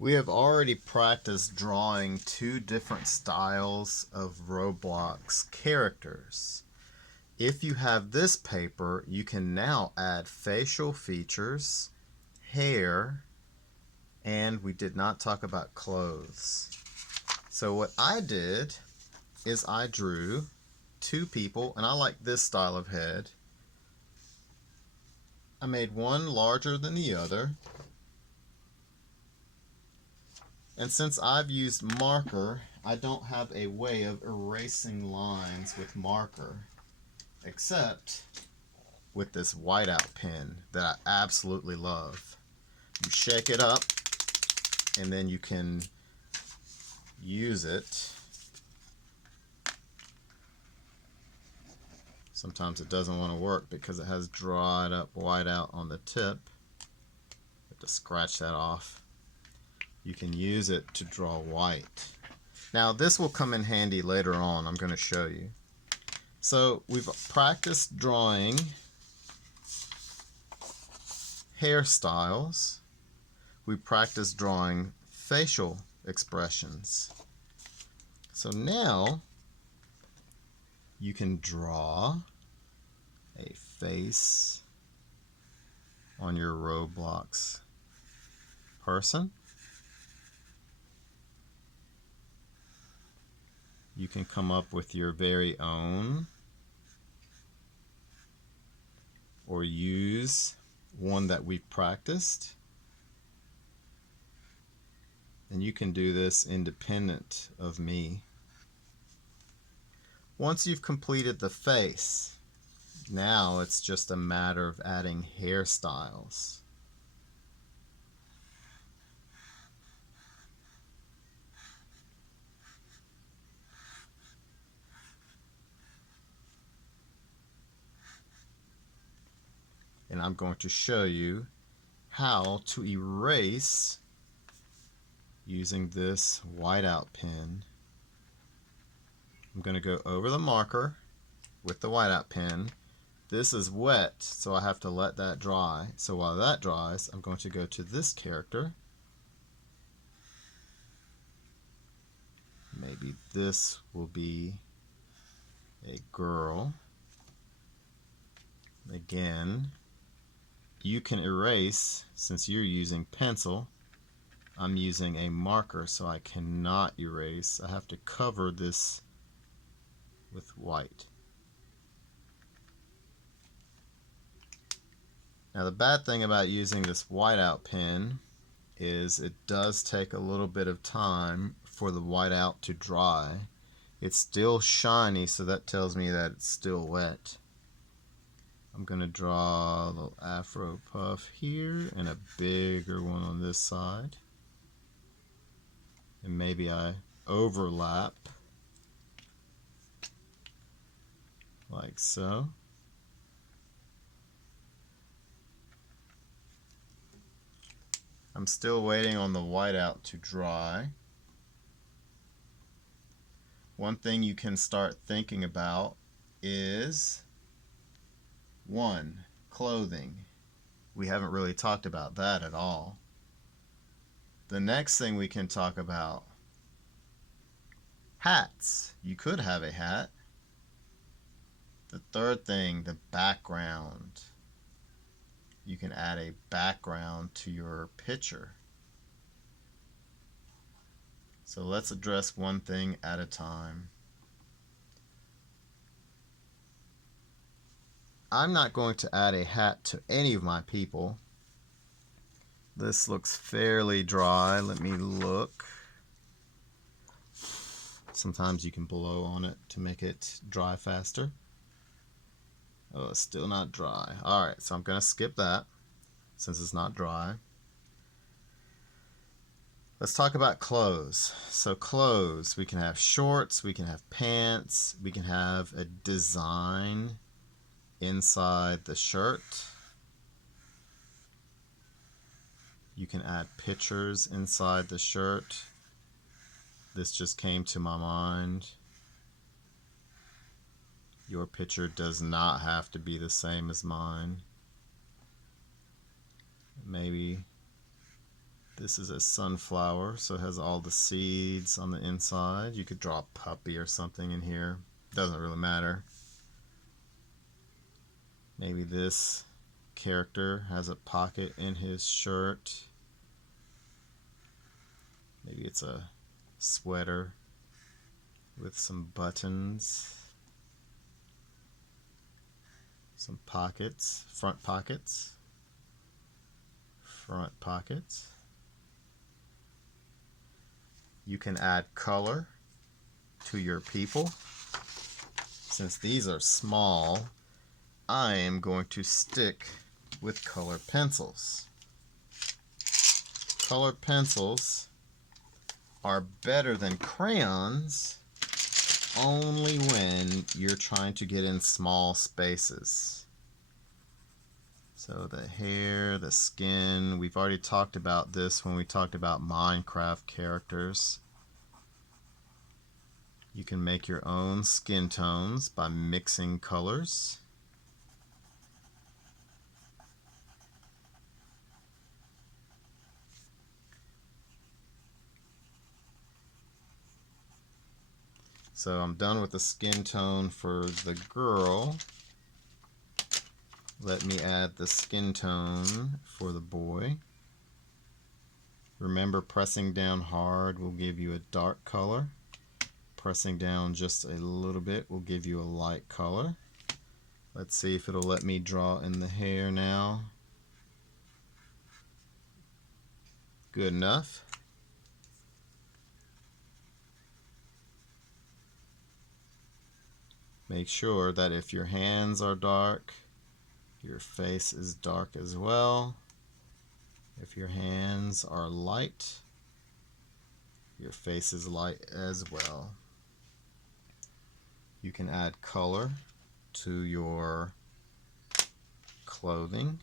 We have already practiced drawing two different styles of Roblox characters. If you have this paper, you can now add facial features, hair, and we did not talk about clothes. So what I did is I drew two people, and I like this style of head. I made one larger than the other. And since I've used marker, I don't have a way of erasing lines with marker, except with this whiteout pen that I absolutely love. You shake it up, and then you can use it. Sometimes it doesn't want to work because it has dried up whiteout on the tip. You have to scratch that off. You can use it to draw white. Now this will come in handy later on. I'm going to show you. So we've practiced drawing hairstyles. We practiced drawing facial expressions. So now you can draw a face on your Roblox person. You can come up with your very own, or use one that we've practiced. And you can do this independent of me. Once you've completed the face, now it's just a matter of adding hairstyles. And I'm going to show you how to erase using this whiteout pen. I'm going to go over the marker with the whiteout pen. This is wet, so I have to let that dry. So while that dries, I'm going to go to this character. Maybe this will be a girl. Again, you can erase, since you're using pencil. I'm using a marker, so I cannot erase. I have to cover this with white. Now the bad thing about using this whiteout pen is it does take a little bit of time for the whiteout to dry. It's still shiny, so that tells me that it's still wet. I'm going to draw a little afro puff here and a bigger one on this side. And maybe I overlap like so. I'm still waiting on the whiteout to dry. One thing you can start thinking about is 1. Clothing. We haven't really talked about that at all. The next thing we can talk about, hats. You could have a hat. The third thing, the background. You can add a background to your picture. So let's address one thing at a time. I'm not going to add a hat to any of my people. This looks fairly dry. Let me look. Sometimes you can blow on it to make it dry faster. Oh, it's still not dry. Alright, so I'm going to skip that since it's not dry. Let's talk about clothes. So clothes, we can have shorts, we can have pants, we can have a design inside the shirt. You can add pictures inside the shirt. This just came to my mind. Your picture does not have to be the same as mine. Maybe This is a sunflower, so it has all the seeds on the inside. You could draw a puppy or something in here. Doesn't really matter. Maybe this character has a pocket in his shirt. Maybe it's a sweater with some buttons, some pockets, front pockets. You can add color to your people. Since these are small, I am going to stick with colored pencils. Colored pencils are better than crayons only when you're trying to get in small spaces. So the hair, the skin, we've already talked about this when we talked about Minecraft characters. You can make your own skin tones by mixing colors. So I'm done with the skin tone for the girl. Let me add the skin tone for the boy. Remember, pressing down hard will give you a dark color. Pressing down just a little bit will give you a light color. Let's see if it'll let me draw in the hair now. Good enough. Make sure that if your hands are dark, your face is dark as well. If your hands are light, your face is light as well. You can add color to your clothing.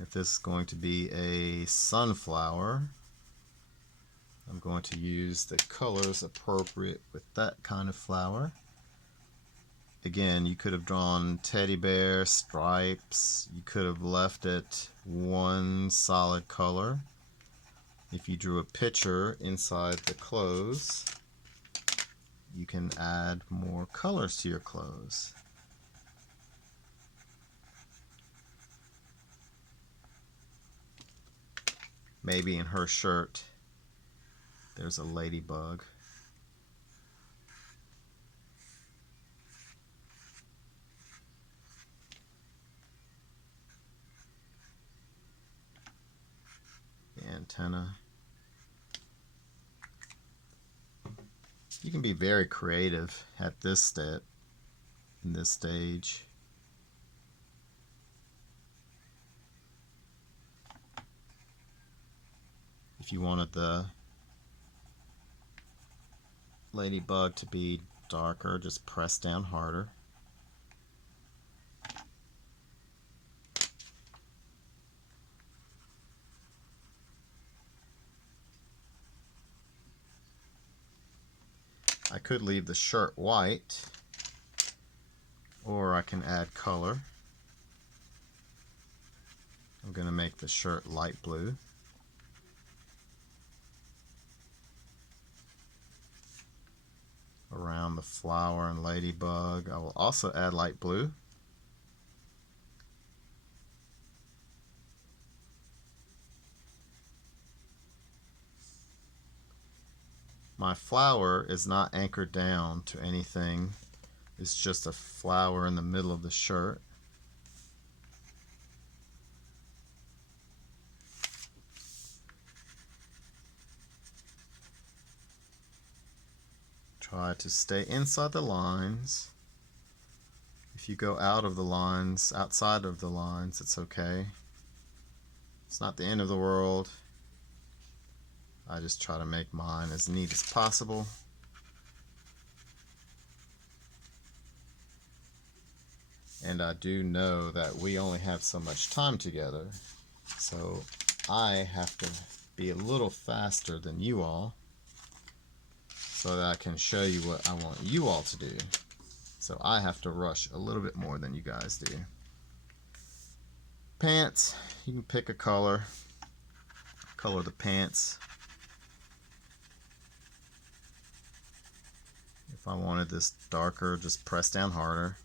If this is going to be a sunflower, I'm going to use the colors appropriate with that kind of flower. Again, you could have drawn teddy bear, stripes. You could have left it one solid color. If you drew a picture inside the clothes, you can add more colors to your clothes. Maybe in her shirt, there's a ladybug. The antenna. You can be very creative at this step, in this stage. If you wanted the ladybug to be darker, just press down harder. I could leave the shirt white, or I can add color. I'm going to make the shirt light blue. Around the flower and ladybug, I will also add light blue. My flower is not anchored down to anything. It's just a flower in the middle of the shirt. Try to stay inside the lines. If you go out of the lines, outside of the lines, it's okay. It's not the end of the world. I just try to make mine as neat as possible. And I do know that we only have so much time together, so I have to be a little faster than you all so that I can show you what I want you all to do. So I have to rush a little bit more than you guys do. pants, you can pick a color the pants. If I wanted this darker, just press down harder.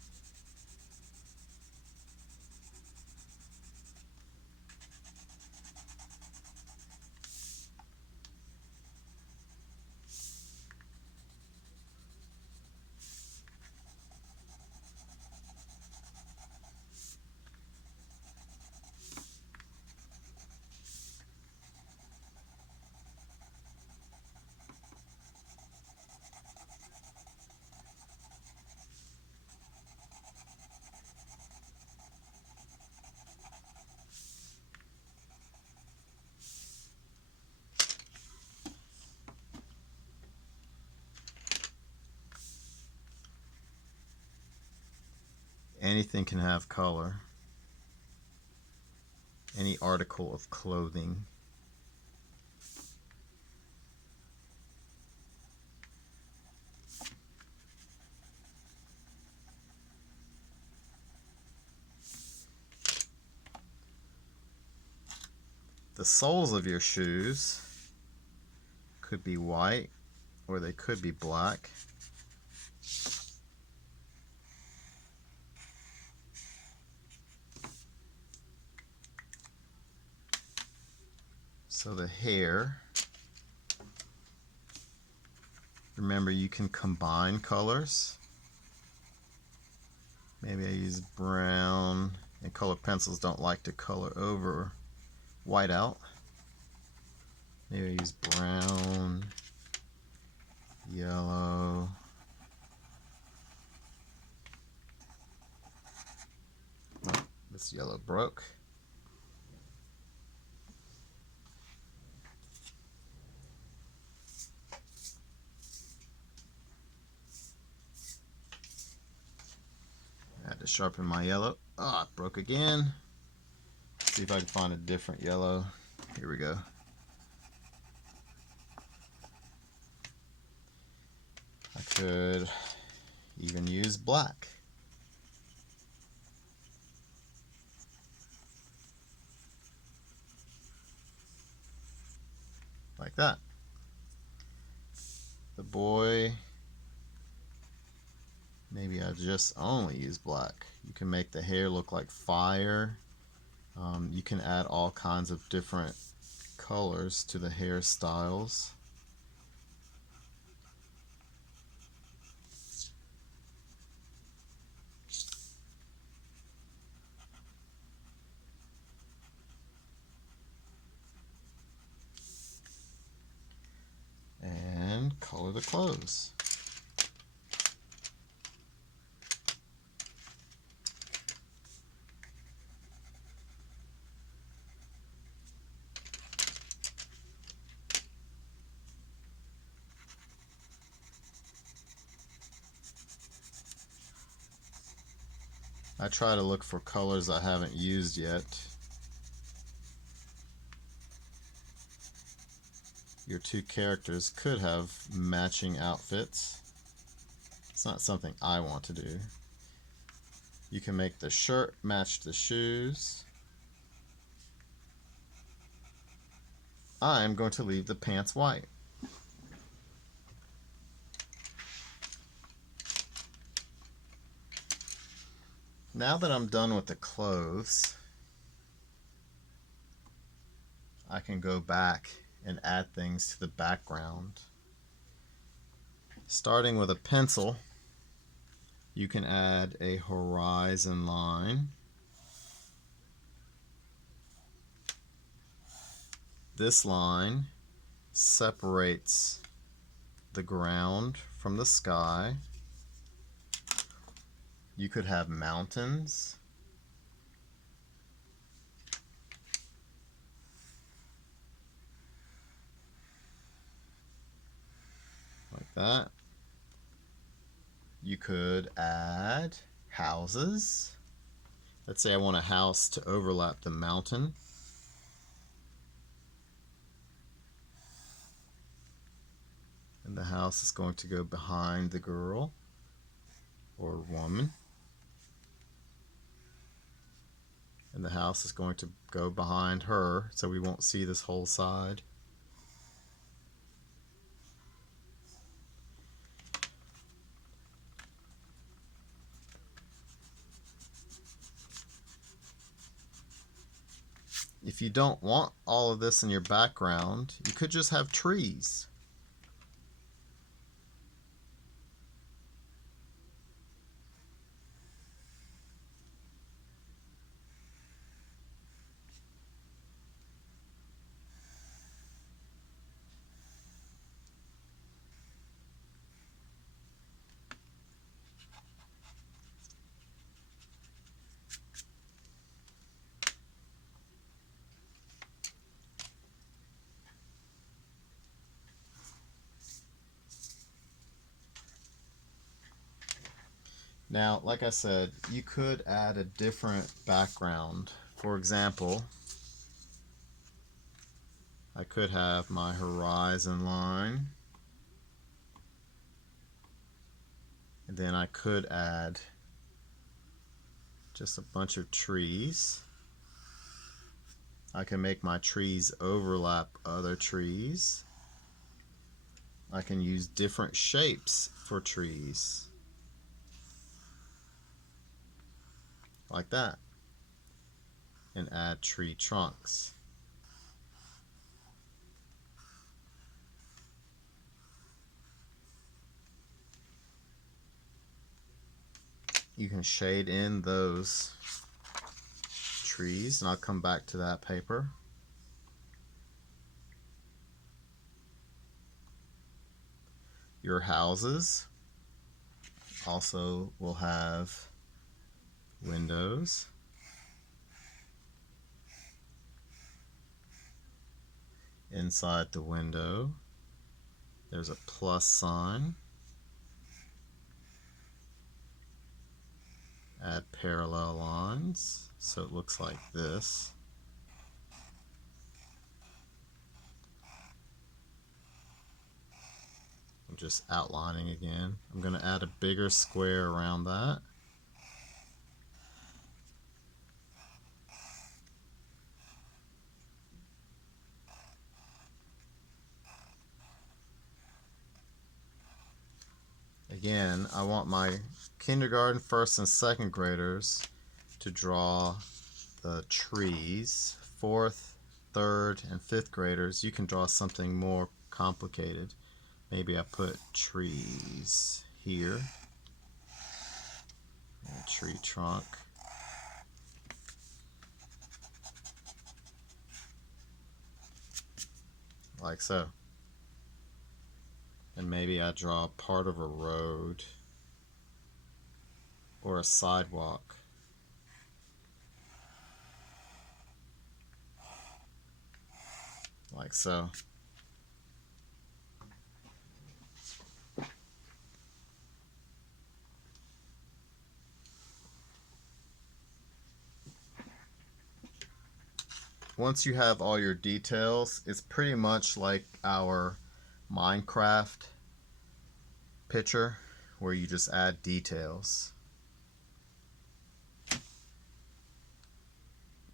Anything can have color. Any article of clothing. The soles of your shoes could be white or they could be black. So the hair, remember you can combine colors. Maybe I use brown, and colored pencils don't like to color over white out. Maybe I use brown, yellow. Oh, this yellow broke. I had to sharpen my yellow. Ah, it broke again. See if I can find a different yellow. Here we go. I could even use black. Like that. The boy, maybe I just only use black. You can make the hair look like fire. You can add all kinds of different colors to the hairstyles. And color the clothes. I try to look for colors I haven't used yet. Your two characters could have matching outfits. It's not something I want to do. You can make the shirt match the shoes. I'm going to leave the pants white. Now that I'm done with the clothes, I can go back and add things to the background. Starting with a pencil, you can add a horizon line. This line separates the ground from the sky. You could have mountains. Like that. You could add houses. Let's say I want a house to overlap the mountain. And the house is going to go behind the girl or woman. And the house is going to go behind her, so we won't see this whole side. If you don't want all of this in your background, you could just have trees. Now, like I said, you could add a different background. For example, I could have my horizon line, and then I could add just a bunch of trees. I can make my trees overlap other trees. I can use different shapes for trees, like that, and add tree trunks. You can shade in those trees, and I'll come back to that paper. Your houses also will have windows. Inside the window, there's a plus sign. Add parallel lines so it looks like this. I'm just outlining again. I'm going to add a bigger square around that. Again, I want my kindergarten, first and second graders to draw the trees. Fourth, third, and fifth graders, you can draw something more complicated. Maybe I put trees here. A tree trunk. Like so. And maybe I draw part of a road or a sidewalk. Like so. Once you have all your details, it's pretty much like our Minecraft picture where you just add details.